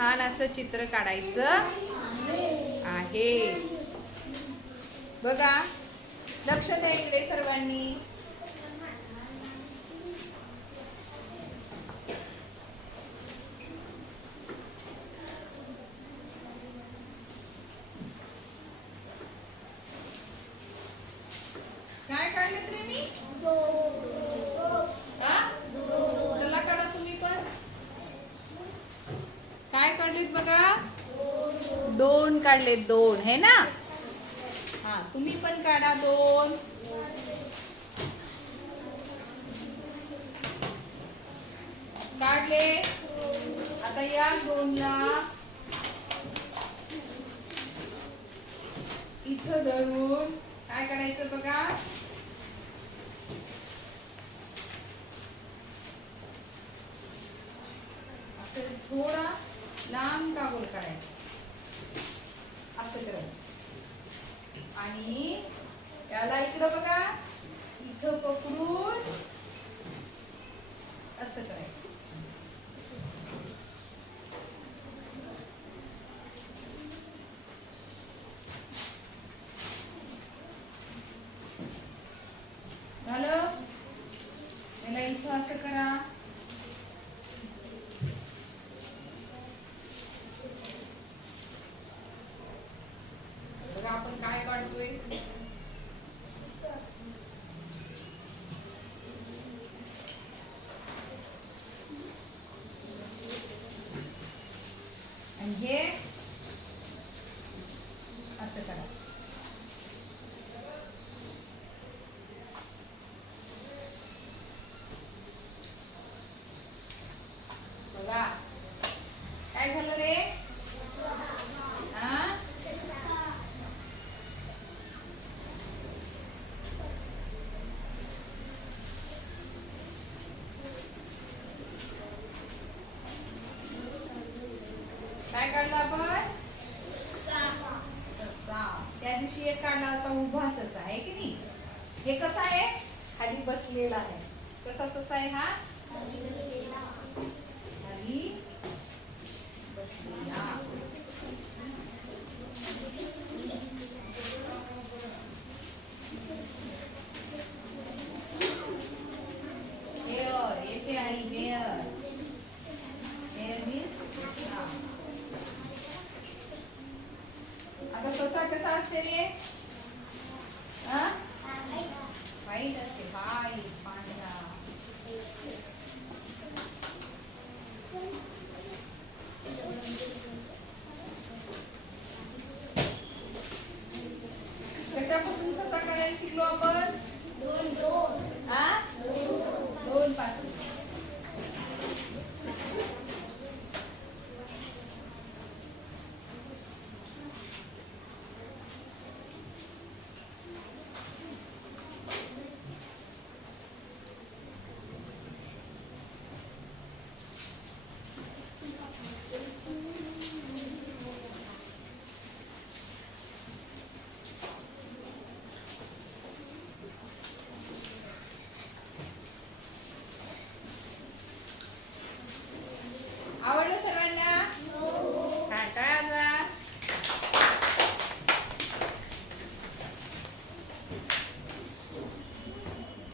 छान असं चित्र काढायचं आहे. बघा लक्ष द्या इकडे सर्वांनी काय काढलं रे मी हा? चला काढा तुम्ही पण काय काढलेत बघा? दोन काढले दोन. हे ना? हा तुम्ही पण काढा दोन. काढले. आता या दोनला. इथं धरून. काय करायचं बघा असं थोडा लांब कागोल काढायचं असं करायचं आणि याला इकडं बघा. इथं पकडून असं करायचं झालं? याला इथं असं करा. काय काढलं आपण? ससा त्या दिवशी एक काढला होता उभा ससा आहे की नाही? हे कसं आहे? खाली बसलेला आहे. कसा ससा आहे हा खाली बसलेला Bear, याचे आणि बेअर बेअर मीन्स आता ससा कसा असते रे हा व्हाईट असते व्हाईट पांढरा कशापासून ससा काढायला शिकलो आपण? हा? दोन पासून.